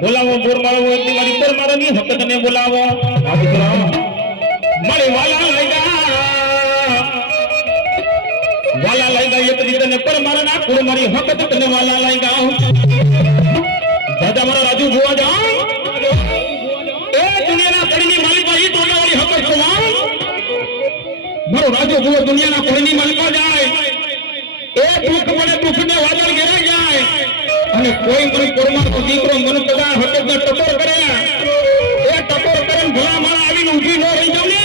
બોલાવો બોર માળવો એટલી મારી બોર માળવાની હક તને બોલાવો આ દીકરા મળે વાલા લઈ ગા તને પર મારના કુળ મારી હક તને વાલા લઈ ગા દાદા મારા રાજુ જોવા જા એ દુનિયાના કડીની માલિકાઈ તોડાવાળી હક ખવા મારો રાજુ જોવા દુનિયાના કડીની માલિકા જાય એ દુઃખ મને દુઃખને વાદળ ઘેરાઈ જાય અને કોઈ મને કોરમાર તો દીકરો મને કદા હકતને ટકોર કરે એ ટકોર કરીને ભલા મારા આવીને ઊભી ન રહી જાવ ને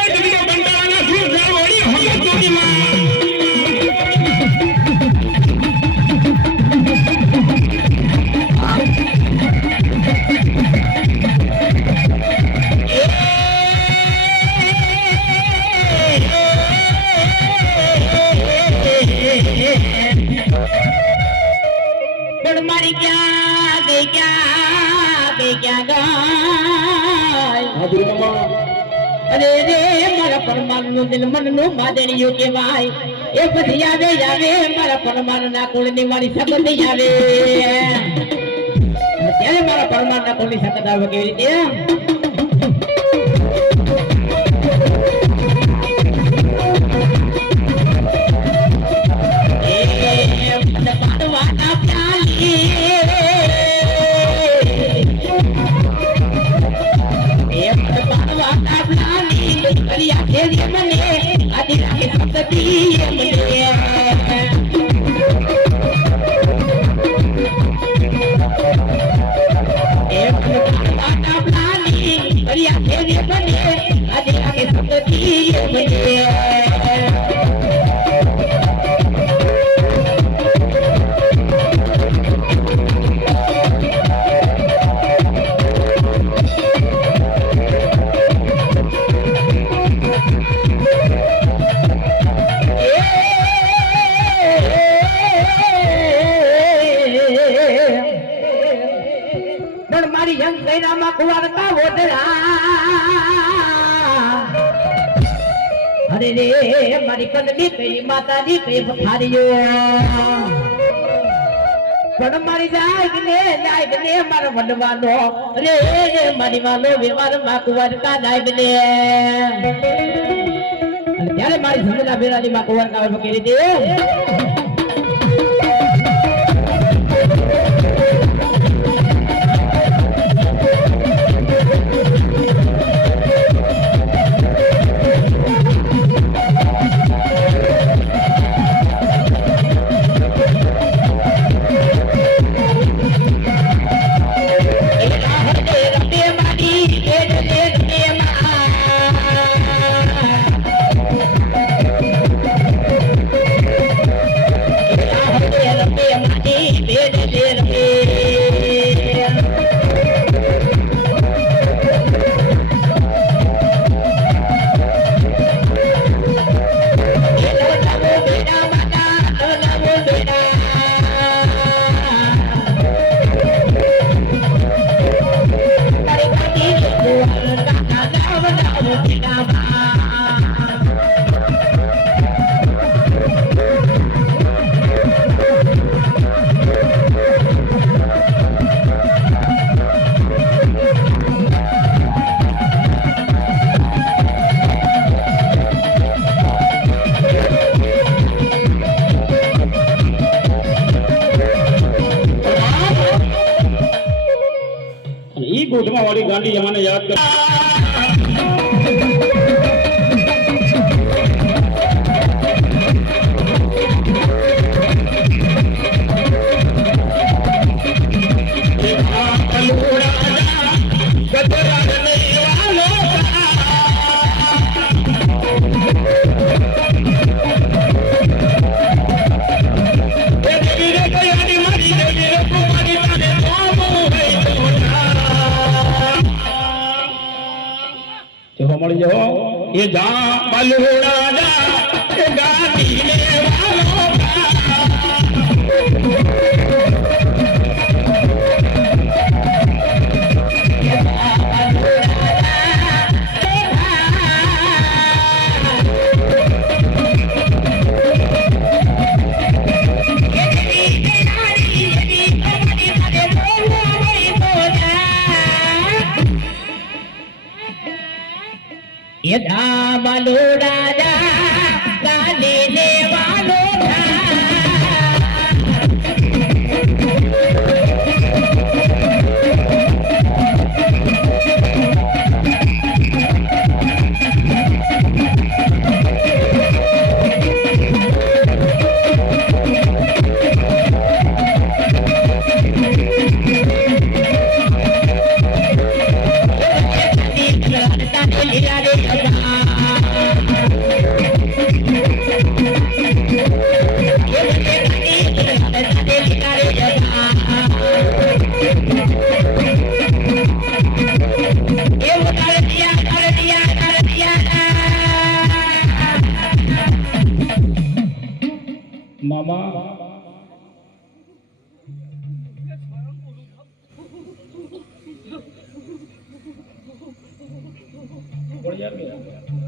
એ દુનિયા બંડારાના શું જાવ વળી હકત જોડીમાં અરે રે મારા પરમાન નું દિલ મન નું માદરિયું કહેવાય એ બધી આવે આવે મારા પરમાન ના કુળ ની મારી સબંધી આવે ત્યારે મારા પરમાન ના કુળ ની સબંધ આવે કેવી રીતે પણ મારી જંગ કૈરામાં કુવારતા ઓઢરા અરે રે મારી કદની કઈ માતાજી કઈ પથારીઓ પણ મારી જાય ને મારો વડવાનો રે મારી વાલો વ્યવહાર માં કુવારતા જાય ને ત્યારે મારી સમજા બેરાની માં કુવારતા વગેરે દે कोठमा वाली गांडी जमाने याद कर મળી જાઓ એ જા બલુડા જા એ ગાડી ને વાલો ये धा बलूड़ा जा गाली ले वालो मामा बढ़िया